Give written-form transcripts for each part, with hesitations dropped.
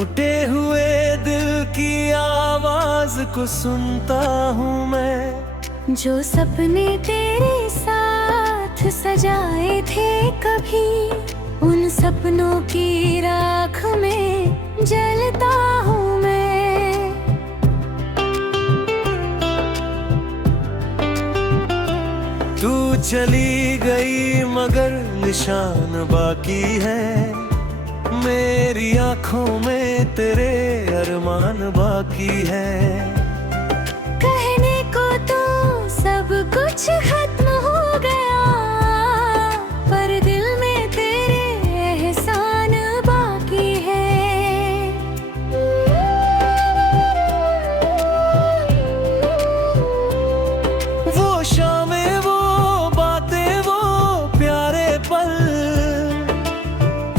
टूटे हुए दिल की आवाज को सुनता हूँ मैं। जो सपने तेरे साथ सजाए थे कभी, उन सपनों की राख में जलता हूँ मैं। तू चली गई मगर निशान बाकी है, मेरी आंखों में तेरे अरमान बाकी है। कहने को तो सब कुछ खत्म हो गया, पर दिल में तेरे एहसान बाकी है। वो शामें, वो बातें, वो प्यारे पल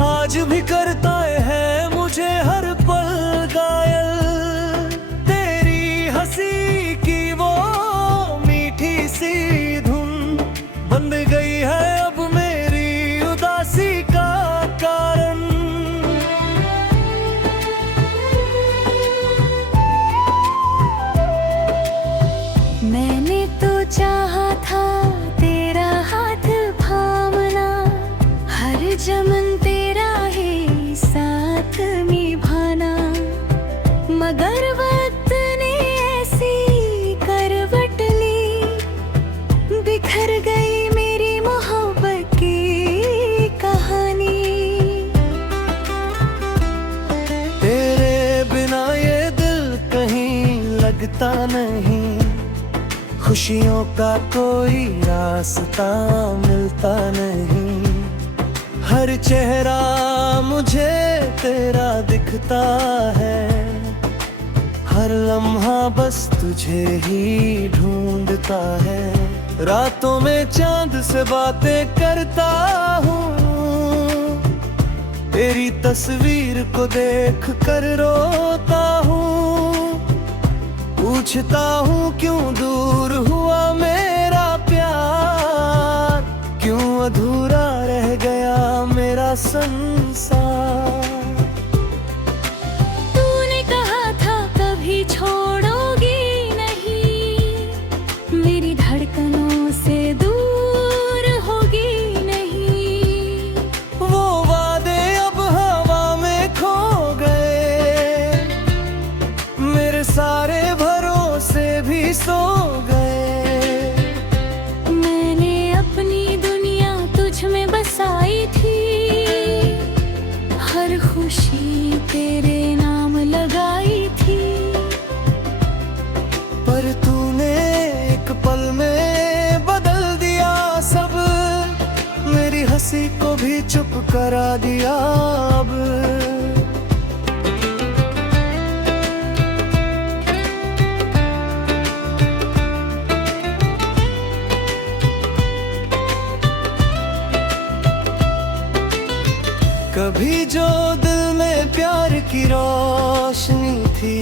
आज भी करता है मुझे हर पल घायल। तेरी हंसी की वो मीठी सी धुन बन गई है अब मेरी उदासी का कारण। मैंने तो चाहा था तेरा हाथ थामना, हर जमन तेरा ही साथ निभाना, मगर वक्त ने ऐसी करवट ली, बिखर गई मेरी मोहब्बत की कहानी। तेरे बिना ये दिल कहीं लगता नहीं, खुशियों का कोई रास्ता मिलता नहीं। हर चेहरा मुझे तेरा दिखता है, हर लम्हा बस तुझे ही ढूंढता है। रातों में चांद से बातें करता हूँ, तेरी तस्वीर को देख कर रोता हूँ। पूछता हूँ क्यों दूर हुआ मेरा प्यार, क्यों अधूरा रह गया मेरा संसार। तूने कहा था कभी छोड़ोगी नहीं, मेरी धड़कनों से दूर होगी नहीं। वो वादे अब हवा में खो गए, मेरे सारे भरोसे भी सो गए। मैंने अपनी दुनिया तुझ में बसाई थी, हर खुशी तेरे नाम लगाई थी, पर तूने एक पल में बदल दिया सब, मेरी हंसी को भी चुप करा दिया अब। कभी जो दिल में प्यार की रोशनी थी,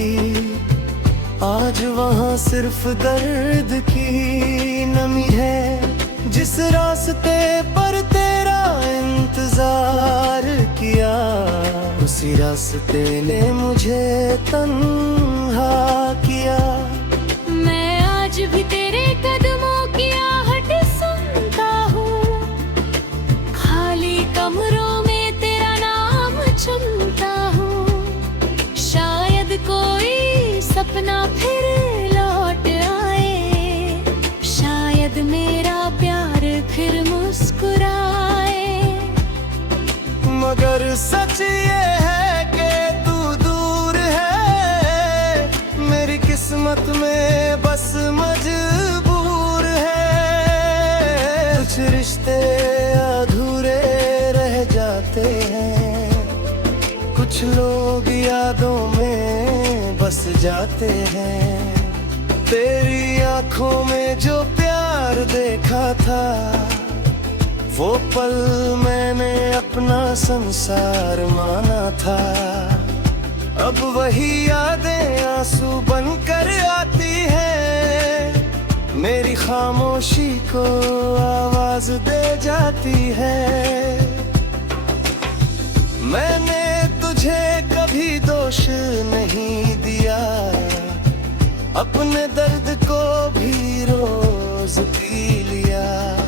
आज वहाँ सिर्फ दर्द की नमी है। जिस रास्ते पर तेरा इंतजार किया, उसी रास्ते ने मुझे तन्हा किया। मैं आज भी तेरे कदमों की आहट सुनता हूँ, खाली कमरों में चुनता हूँ। शायद कोई सपना फिर लौट आए, शायद मेरा प्यार फिर मुस्कुराए। मगर सच ये है कि तू दूर है, मेरी किस्मत में बस मजबूर है। कुछ रिश्ते अधूरे रह जाते हैं, कुछ लोग यादों में बस जाते हैं। तेरी आंखों में जो प्यार देखा था, वो पल मैंने अपना संसार माना था। अब वही यादें आंसू बनकर आती हैं, मेरी खामोशी को आवाज दे जाती है। मैंने तुझे कभी दोस्त होश नहीं दिया, अपने दर्द को भी रोज पी लिया।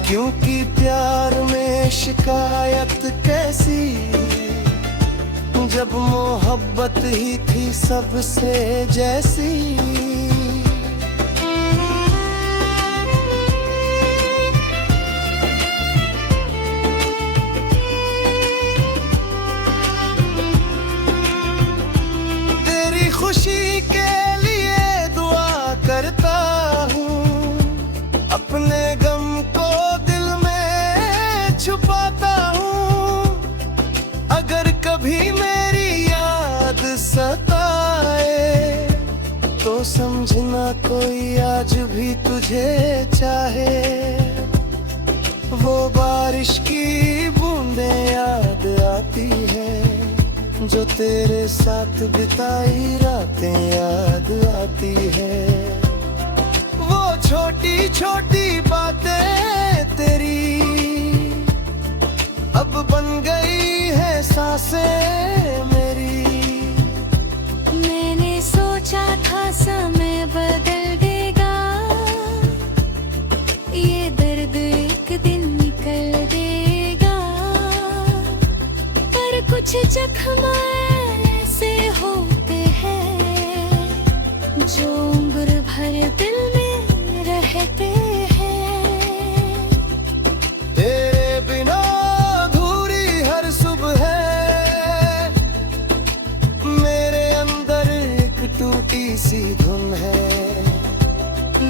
क्योंकि प्यार में शिकायत कैसी, जब मोहब्बत ही थी सबसे जैसी। तेरी खुशी के लिए दुआ करता हूँ, अपने गम को दिल में छुपाता हूँ। अगर कभी मेरी याद सताए तो समझना कोई आज भी तुझे चाहे। वो बारिश की बूंदें याद आती है, जो तेरे साथ बिताई रातें याद आती है। वो छोटी छोटी बातें तेरी अब बन गई है सांसें मेरी। मैंने सोचा था समय बदल देगा, ये दर्द एक दिन निकल देगा। पर कुछ जख्म ऐसे होते हैं, जो उम्र भर दिल में रहते हैं। तेरे बिना अधूरी हर सुबह है, मेरे अंदर एक टूटी सी धुन है।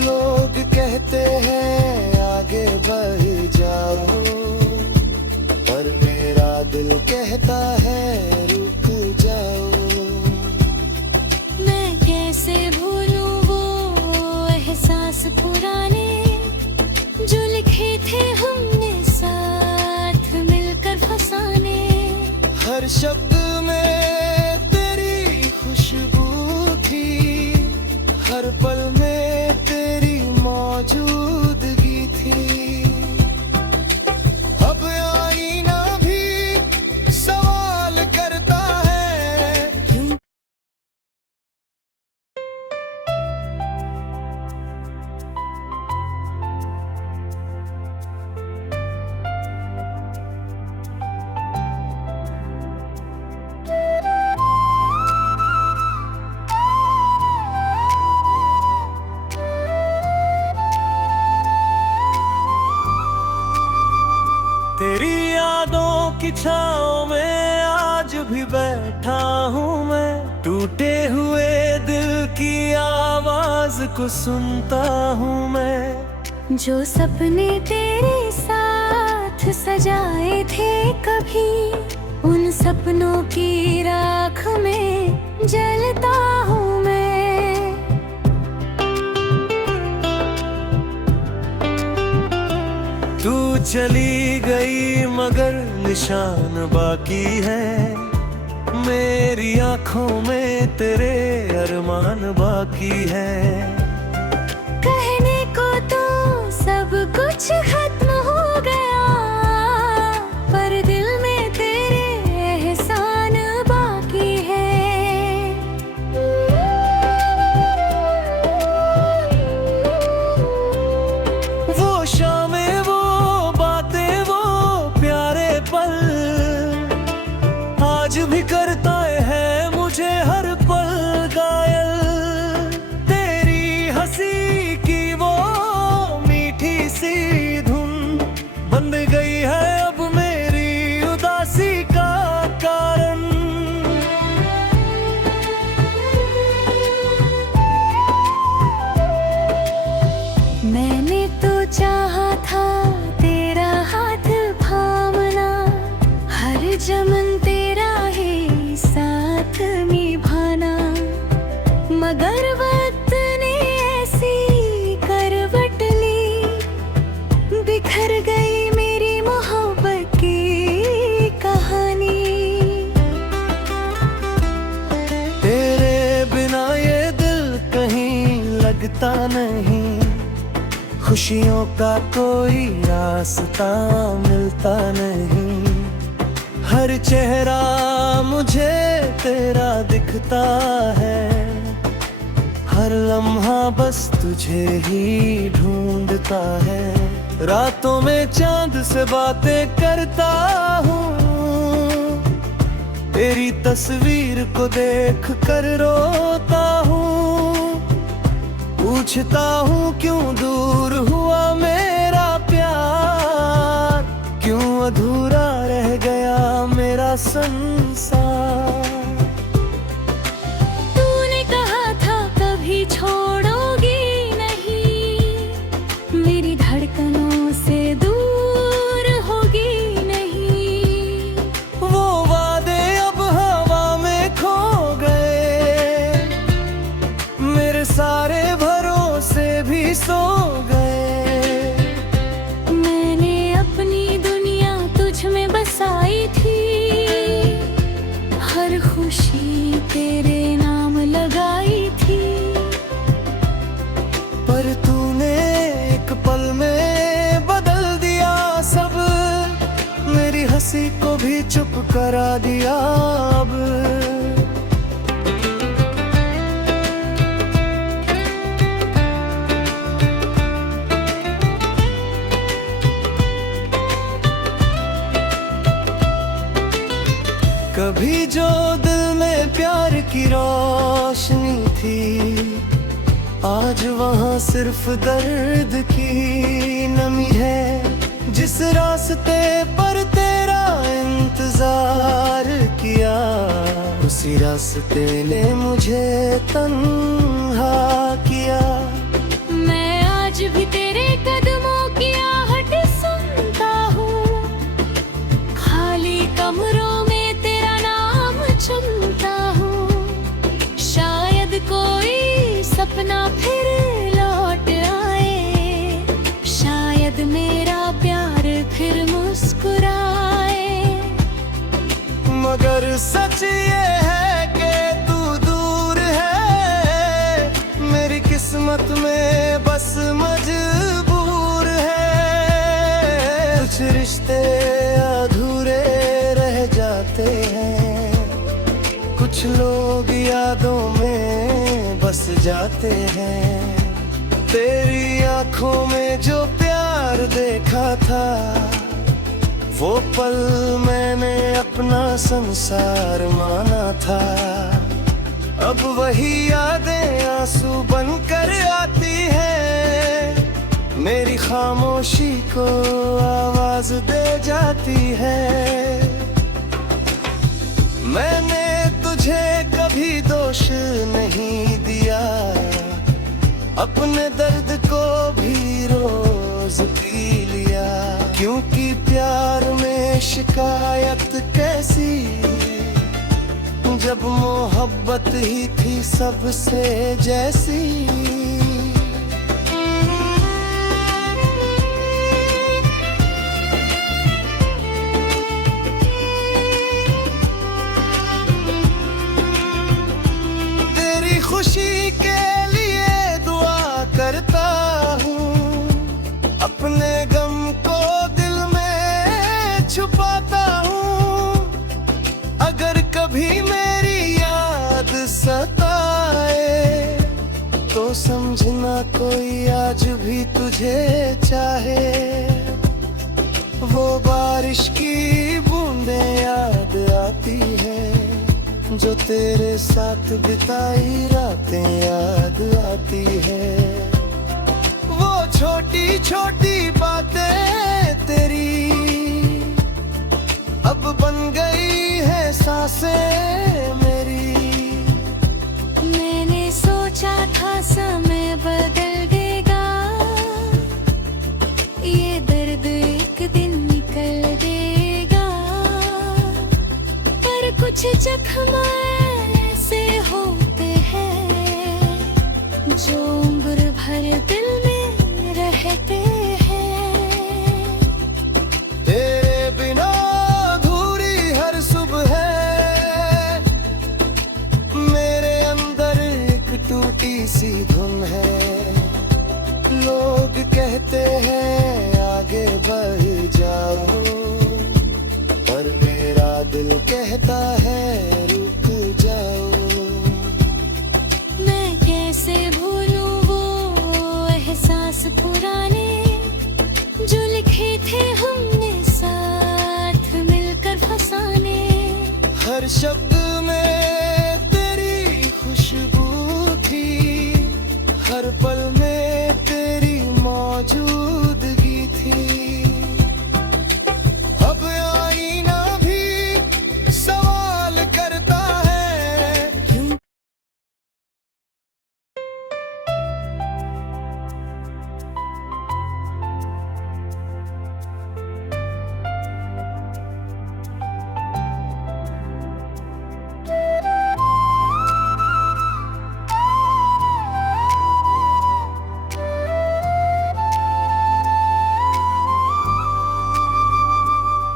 लोग कहते हैं आगे बढ़ जाओ, पर मेरा दिल कहता है रुक जाओ। मैं कैसे भूलूं वो एहसास पुराने, जो लिखे थे हमने साथ मिलकर फसाने। हर शब्द में तेरी खुशबू थी, हर पल में तेरी मौजूदगी थी। अब आईना भी सवाल करता है, तेरी यादों की छाँव में आज भी बैठा हूँ मैं। टूटे हुए दिल की आवाज को सुनता हूँ मैं। जो सपने तेरे साथ सजाए थे कभी, उन सपनों की राख में जलता हूँ मैं। तू चली गई मगर निशान बाकी है, मेरी आंखों में तेरे अरमान बाकी है। कहने को तो सब कुछ खत्म हो गया, पर दिल में तेरे एहसान बाकी है। वो शामें, वो बातें, वो प्यारे पल आज भी करता है मुझे हर पल घायल। तेरी हंसी की वो मीठी सी धुन बन गई है अब मेरी उदासी का कारण। मैंने तो चाहा था तेरा हाथ थामना, हर जमन तेरा ही साथ निभाना। मगर वक्त ने ऐसी करवट ली, बिखर गई मेरी मोहब्बत की कहानी। तेरे बिना ये दिल कहीं लगता नहीं, खुशियों का कोई रास्ता मिलता नहीं। हर चेहरा मुझे तेरा दिखता है, हर लम्हा बस तुझे ही ढूंढता है। रातों में चांद से बातें करता हूँ, तेरी तस्वीर को देख कर रोता हूँ। पूछता हूँ क्यों दूर हुआ मेरा प्यार, क्यों अधूरा रह गया मेरा संसार। तूने कहा था कभी छोड़ोगी नहीं, मेरी धड़कनों से दूर होगी नहीं। वो वादे अब हवा में खो गए, मेरे सारे भरोसे भी सो गए। मैंने अपनी दुनिया तुझ में बसाई थी, हर खुशी तेरे नाम लगाई थी। पर तूने एक पल में बदल दिया सब, मेरी हंसी को भी चुप करा दिया अब। कभी जो दिल में प्यार की रोशनी थी, आज वहाँ सिर्फ दर्द की नमी है। जिस रास्ते पर तेरा इंतजार किया, उसी रास्ते ने मुझे तन्हा किया। मैं आज भी तेरे कदमों की आहट सुनता हूँ, खाली कमरों में तेरा नाम चुनता हूँ। शायद कोई सपना फिर लौट आए, शायद मेरा प्यार फिर मुस्कुराए। मगर सच ये है कि तू दूर है, मेरी किस्मत में बस मजबूर है। कुछ रिश्ते अधूरे रह जाते हैं, कुछ लोग यादों में बस जाते हैं। तेरी आंखों में जो प्यार देखा था, वो पल मैंने अपना संसार माना था। अब वही यादें आंसू बनकर आती है, मेरी खामोशी को आवाज दे जाती है। मैंने तुझे कभी दोष नहीं दिया, अपने दर्द को भी रोज पी लिया। क्योंकि प्यार में शिकायत कैसी, जब मोहब्बत ही थी सबसे जैसी। तेरी खुशी के लिए दुआ करता हूँ, अपने गम को दिल में छुपाता हूँ। अगर कभी मेरी याद सताए, तो समझना कोई आज भी तुझे चाहे। वो बारिश की बूंदें याद आती है, जो तेरे साथ बिताई रातें याद आती है। वो छोटी छोटी बातें तेरी अब बन गई है सांसें मेरी। मैंने सोचा था समय बदल देगा, ये दर्द एक दिन निकल देगा। पर कुछ जख्म ऐसे होते हैं, जो उम्र भर दिल में रहते हैं। तेरे बिना अधूरी हर सुबह है, मेरे अंदर एक टूटी सी धुन है। लोग कहते हैं आगे बढ़ जाओ, पर मेरा दिल कहता है रुक शब्द में तेरी खुशबू थी, हर पल में तेरी मौजूदगी थी। अब आईना भी सवाल करता है, क्यों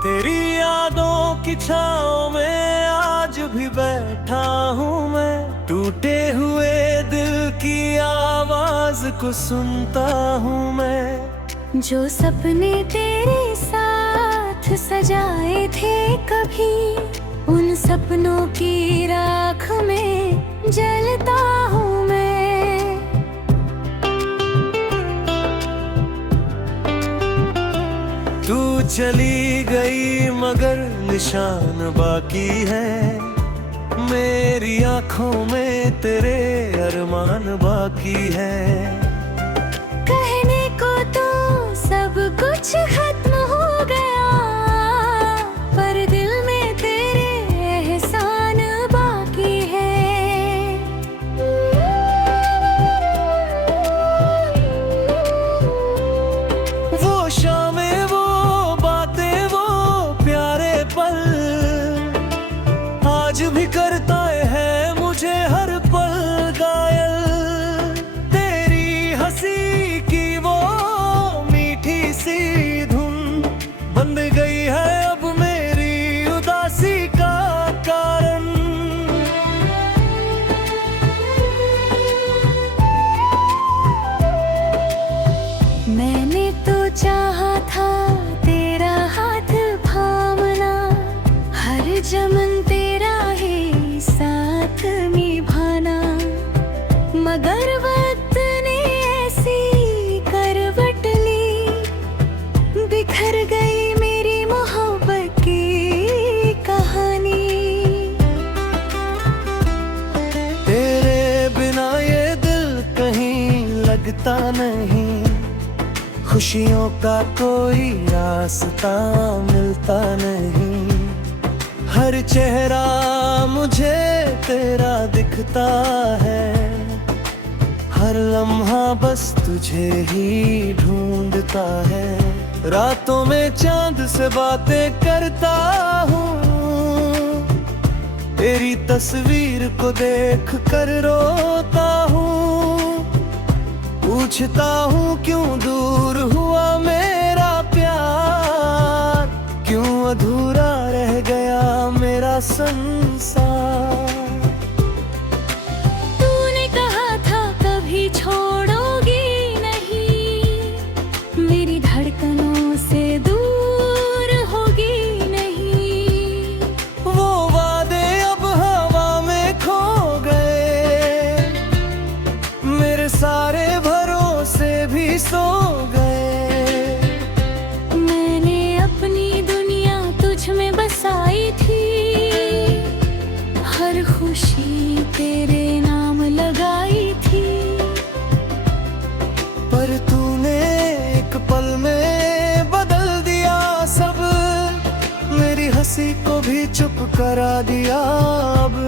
तेरी यादों की छाँव में आज भी बैठा हूँ मैं, टूटे हुए दिल की आवाज को सुनता हूँ मैं। जो सपने तेरे साथ सजाए थे कभी, उन सपनों की राख में जलता हूँ मैं। तू चली गई मगर निशान बाकी है, मेरी आंखों में तेरे अरमान बाकी है। कहने को तो सब कुछ खत्म हो गया, पर दिल में तेरे एहसान बाकी है। वो शामें, वो बातें, वो प्यारे पल आज भी करता है मुझे हर पल घायल। तेरी हंसी की वो मीठी सी धुन बन गई है अब मेरी उदासी का कारण। मैंने तो चाहा था तेरा हाथ थामना, हर जमन तेरा ही साथ निभाना, मगर वक्त ने ऐसी करवट ली, बिखर गई मेरी मोहब्बत की कहानी। तेरे बिना ये दिल कहीं लगता नहीं, खुशियों का कोई रास्ता मिलता नहीं। हर चेहरा मुझे तेरा दिखता है, हर लम्हा बस तुझे ही ढूंढता है। रातों में चांद से बातें करता हूँ, तेरी तस्वीर को देख कर रोता हूँ। पूछता हूँ क्यों दूर हुआ मेरा प्यार, क्यों अधूरा रह गया मेरा संसार। तूने कहा था कभी छोड़ोगी नहीं, मेरी धड़कनों से दूर होगी नहीं। वो वादे अब हवा में खो गए, मेरे सारे भरोसे भी सो गए। मैंने अपनी दुनिया तुझ में बसाई थी, हर खुशी तेरे नाम लगाई थी, पर तूने एक पल में बदल दिया सब, मेरी हंसी को भी चुप करा दिया अब।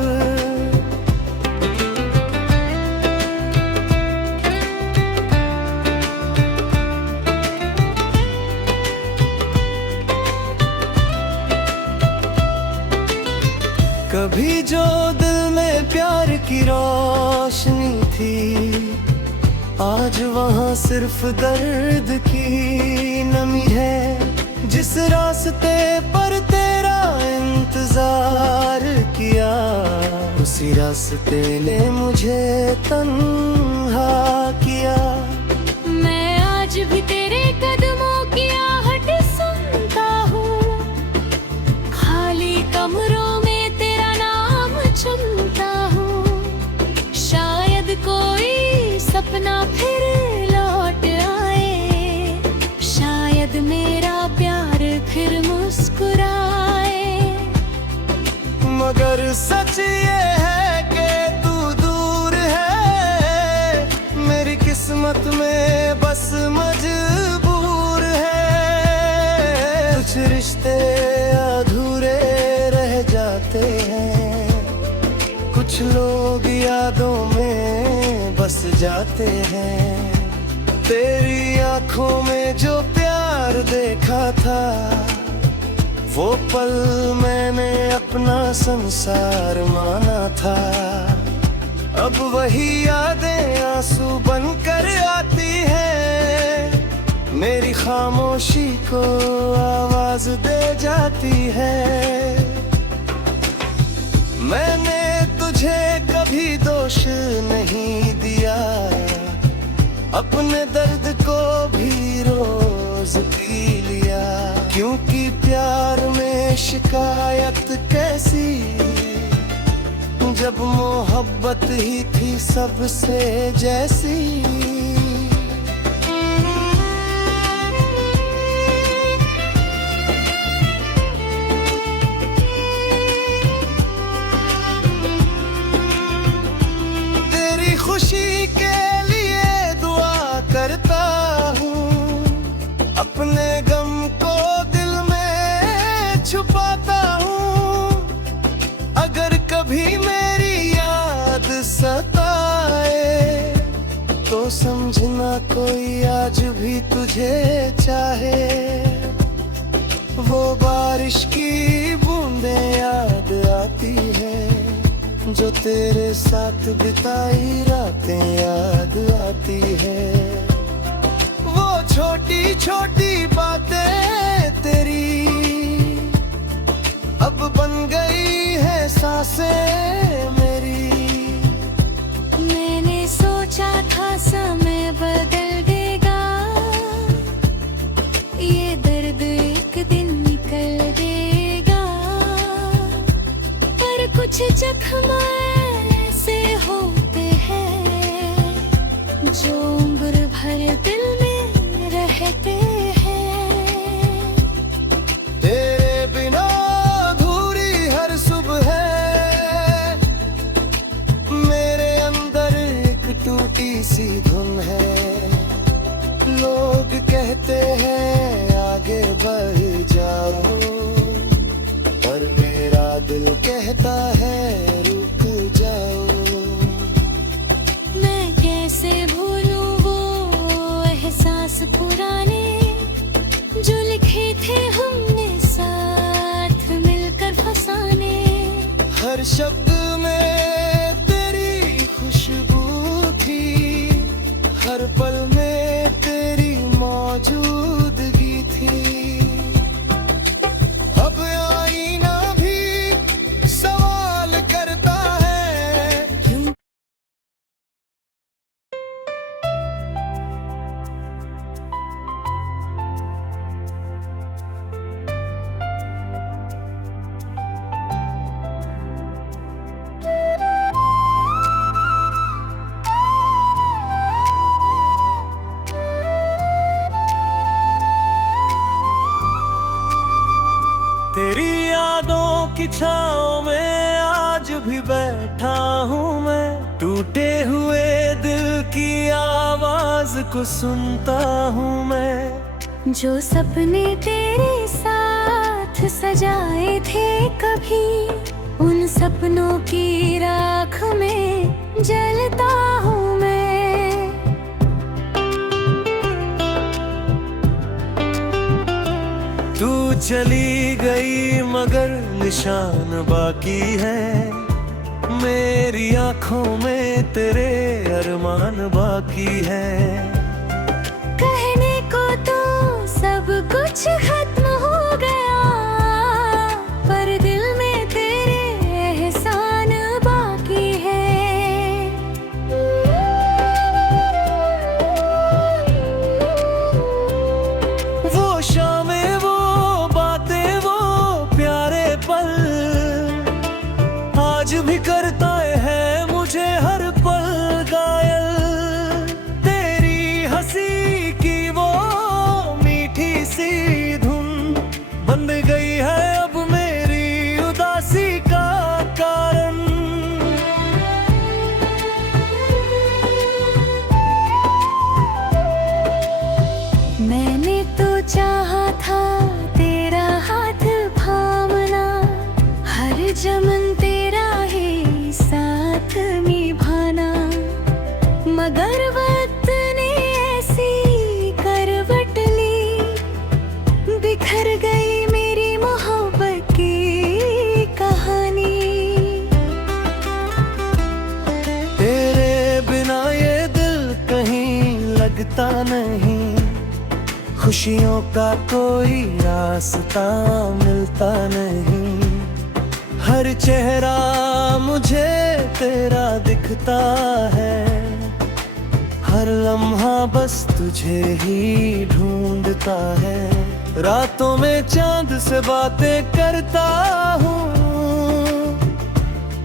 कभी जो दिल में प्यार की रोशनी थी, आज वहाँ सिर्फ दर्द की नमी है। जिस रास्ते पर तेरा इंतजार किया, उसी रास्ते ने मुझे तन्हा किया। मैं आज भी तेरे कदमों की आहट सुनता हूँ, खाली कमरों में तेरा नाम चुनता हूँ। शायद कोई सपना फिर लौट आए, शायद मेरा प्यार फिर मुस्कुराए। मगर सच ये है कि तू दूर है, मेरी किस्मत में बस मजबूर है। कुछ रिश्ते अधूरे रह जाते हैं, कुछ लोग यादों में बस जाते हैं। तेरी आंखों में जो प्यार देखा था, वो पल मैंने अपना संसार माना था। अब वही यादें आंसू बनकर आती हैं, मेरी खामोशी को आवाज दे जाती है। मैंने तुझे कभी दोष नहीं दिया, अपने दर्द को भी रोज पी लिया। क्योंकि प्यार में शिकायत कैसी, जब मोहब्बत ही थी सबसे जैसी। तेरी खुशी के लिए दुआ करता हूँ, अपने गम को दिल में छुपाता हूँ। अगर कभी मेरी याद सताए, तो समझना कोई आज भी तुझे चाहे। वो बारिश की बूंदें याद आती है, जो तेरे साथ बिताई रातें याद आती है। वो छोटी छोटी बातें तेरी अब बन गई है सांसें मेरी। मैंने सोचा था समय बदल देगा, ये दर्द एक दिन निकल देगा। पर कुछ जख्म ऐसे होते हैं, जो उम्र भर दिल में रहते हैं। तेरे बिना अधूरी हर सुबह है, मेरे अंदर एक टूटी सी धुन है। लोग कहते हैं आगे बढ़ जाओ, पर मेरा दिल कहता है रुक जाओ। मैं कैसे भूलूं वो एहसास पुराने, जो लिखे थे हमने साथ मिलकर फसाने। हर शब्द में तेरी खुशबू थी, हर पल में तेरी मौजूदगी थी। अब आईना भी सवाल करता है, क्यों तेरी यादों की छाँव में आज भी बैठा हूँ मैं। टूटे हुए दिल की आवाज को सुनता हूँ मैं। जो सपने तेरे साथ सजाए थे कभी, उन सपनों की राख में जलता हूँ मैं। तू चली गई मगर निशान बाकी है, मेरी आंखों में तेरे अरमान बाकी है। कहने को तो सब कुछ खत्म हो गया, पर दिल में तेरे एहसान बाकी है। वो शामें, वो बातें, वो प्यारे पल आज भी करता है मुझे हर पल घायल। तेरी हंसी की वो मीठी सी धुन मिलता नहीं, खुशियों का कोई रास्ता मिलता नहीं। हर चेहरा मुझे तेरा दिखता है, हर लम्हा बस तुझे ही ढूंढता है। रातों में चांद से बातें करता हूँ,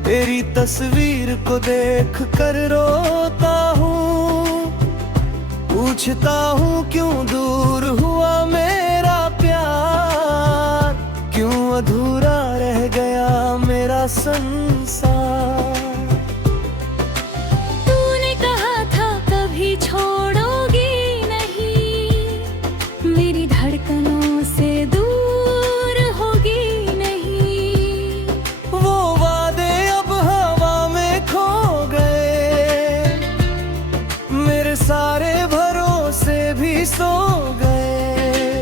तेरी तस्वीर को देख कर रोता हूँ। पूछता हूँ क्यों दूर हुआ मेरा प्यार, क्यों अधूरा रह गया मेरा संसार। तूने कहा था कभी छोड़ोगी नहीं, मेरी धड़कनों से दूर होगी नहीं। वो वादे अब हवा में खो गए, मेरे सारे भरोसे भी सो गए।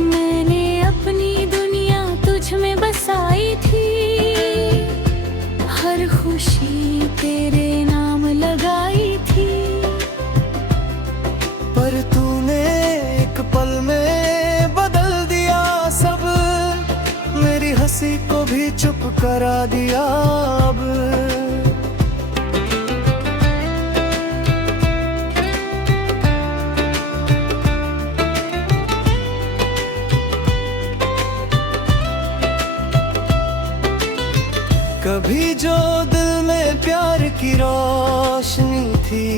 मैंने अपनी दुनिया तुझ में बसाई थी, हर खुशी तेरे नाम लगाई थी। पर तूने एक पल में बदल दिया सब, मेरी हंसी को भी चुप करा दिया अब। कभी जो दिल में प्यार की रोशनी थी,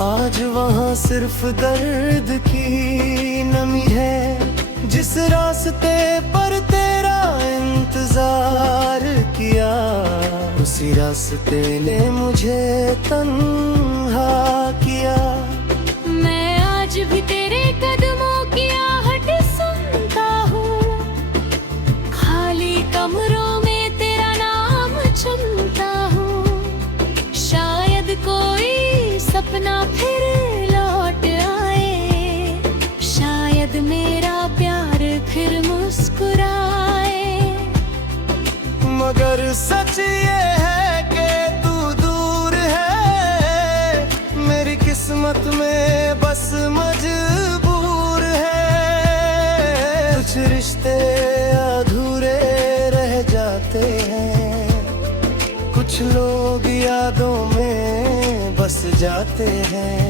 आज वहाँ सिर्फ दर्द की नमी है। जिस रास्ते पर तेरा इंतजार किया, उसी रास्ते ने मुझे तन्हा किया। मैं आज भी तेरे कदमों की आहट सुनता हूँ, खाली कमरों में तेरा नाम चुनता हूँ। शायद कोई सपना फिर लौट आए, शायद मेरा प्यार फिर मुस्कुराए। मगर सच ये है कि तू दूर है, मेरी किस्मत में बस मजबूर है। कुछ रिश्ते अधूरे रह जाते हैं, कुछ लोग यादों में बस जाते हैं।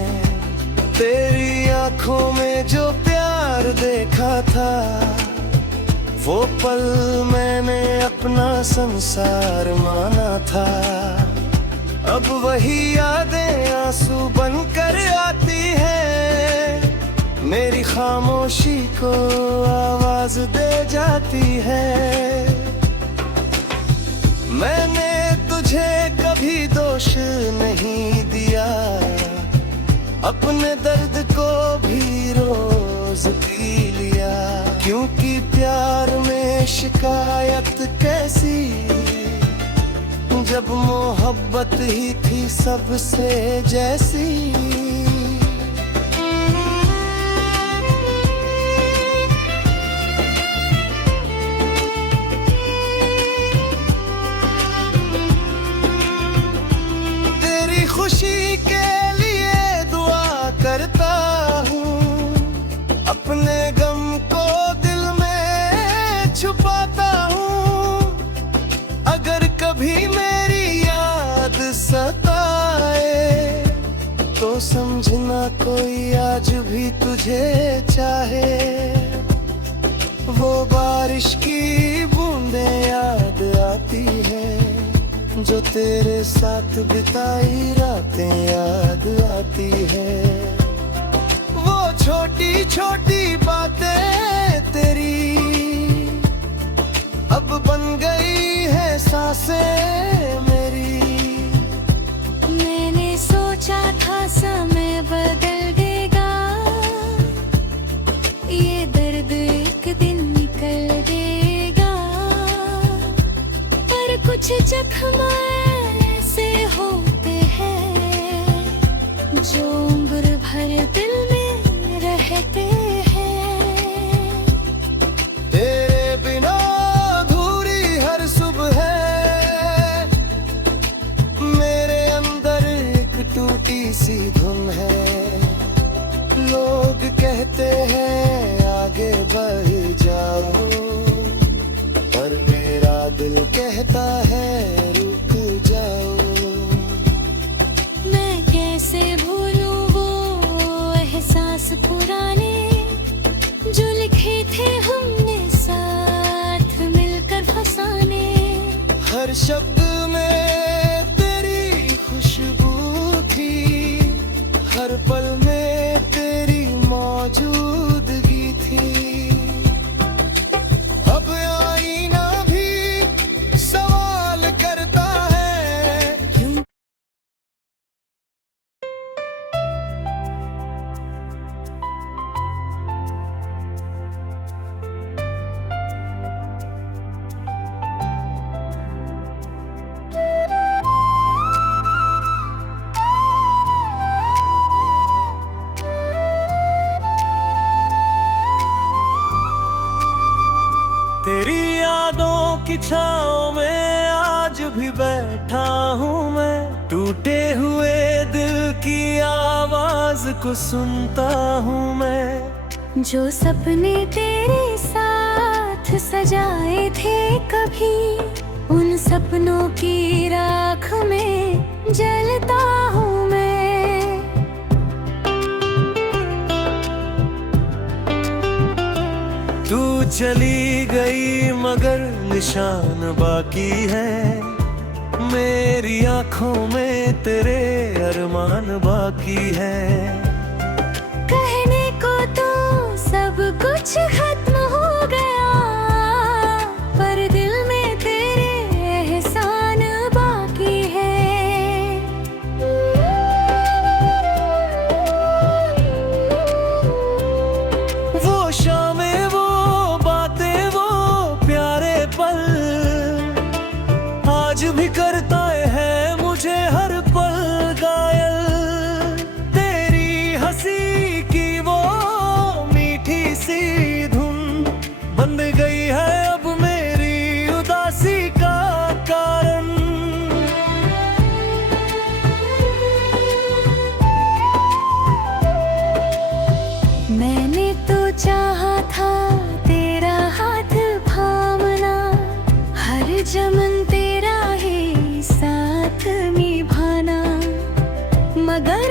तेरी आंखों में जो प्यार देखा था, वो पल मैंने अपना संसार माना था। अब वही यादें आंसू बनकर आती है, मेरी खामोशी को आवाज दे जाती है। मैंने तुझे कभी दोष नहीं दिया, अपने दर्द को भी रोज पी लिया। क्योंकि प्यार में शिकायत कैसी, जब मोहब्बत ही थी सबसे जैसी। तेरी खुशी के लिए दुआ करता हूँ, अपने गम को दिल में छुपाता हूँ। अगर कभी मेरी याद सताए, तो समझना कोई आज भी तुझे चाहे। वो बारिश की बूंदें याद आती है, जो तेरे साथ बिताई रातें याद आती है। वो छोटी छोटी बातें तेरी अब बन गई है सांसें मेरी। मैंने सोचा था समय बदल देगा, ये दर्द एक दिन निकल देगा। पर कुछ जख्म ऐसे होते हैं, जो उम्र भर दिल में रहते हैं। तेरे बिना अधूरी हर सुबह है, मेरे अंदर एक टूटी सी धुन है। कहता है रुक जाओ। मैं कैसे भूलूं वो एहसास पुराने जो लिखे थे हमने साथ मिलकर फसाने। हर शब्द में तेरी खुशबू थी, हर पल में तेरी मौजूदगी थी। अब आईना भी सवाल करता है क्यों तेरी यादों की छाँव में आज भी बैठा हूँ मैं। टूटे हुए दिल की आवाज को सुनता हूँ मैं। जो सपने तेरे साथ सजाए थे कभी, उन सपनों की राख में जलता हूँ मैं। तू चली गई मगर निशान बाकी है, मेरी आंखों में तेरे अरमान बाकी है। कहने को तो सब कुछ खत्म हो गया, पर दिल में तेरे एहसान बाकी है। वो शामें, वो बातें, वो प्यारे पल आज भी करता है मुझे हर पल घायल। तेरी हंसी की वो मीठी सी धुन बन गई है अब मेरी उदासी का कारण। मैंने तो चाहा था तेरा हाथ थामना, हर जमन तेरा ही साथ निभाना, मगर